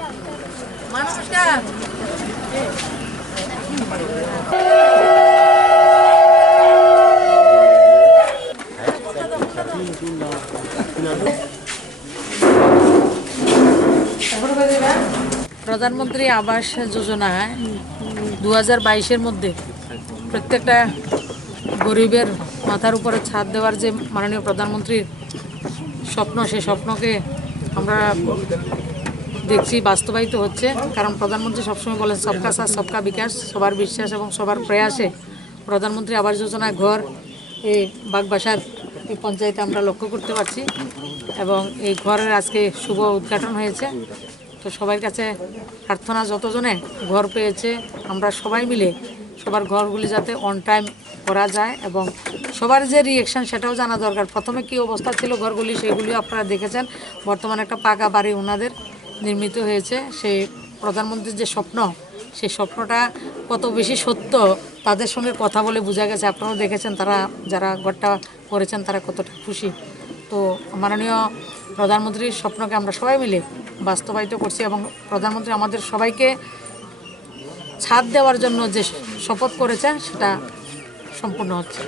নমস্কার। প্রধানমন্ত্রী আবাস যোজনায় 2022-এর মধ্যে প্রত্যেকটা গরিবের মাথার উপরে ছাদ দেওয়ার যে মাননীয় প্রধানমন্ত্রীর স্বপ্ন, সেই স্বপ্নকে আমরা দেখছি বাস্তবায়িত হচ্ছে। কারণ প্রধানমন্ত্রী সবসময় বলেন সবকা সাথ সবকা বিকাশ, সবার বিশ্বাস এবং সবার প্রয়াসে প্রধানমন্ত্রী আবাস যোজনায় ঘর এই বাগবাসার এই পঞ্চায়েতে আমরা লক্ষ্য করতে পারছি এবং এই ঘরের আজকে শুভ উদ্ঘাটন হয়েছে। তো সবার কাছে প্রার্থনা, যতজনে ঘর পেয়েছে আমরা সবাই মিলে সবার ঘরগুলি যাতে অন টাইম করা যায় এবং সবার যে রিয়েকশান সেটাও জানা দরকার। প্রথমে কী অবস্থা ছিল ঘরগুলি সেগুলিও আপনারা দেখেছেন। বর্তমানে একটা পাকা বাড়ি ওনাদের নির্মিত হয়েছে। সেই প্রধানমন্ত্রীর যে স্বপ্ন, সেই স্বপ্নটা কত বেশি সত্য তাদের সঙ্গে কথা বলে বোঝা গেছে। আপনারাও দেখেছেন তারা যারা ঘরটা করেছেন তারা কতটা খুশি। তো মাননীয় প্রধানমন্ত্রীর স্বপ্নকে আমরা সবাই মিলে বাস্তবায়িত করছি এবং প্রধানমন্ত্রী আমাদের সবাইকে ছাদ দেওয়ার জন্য যে শপথ করেছেন সেটা সম্পূর্ণ হচ্ছে।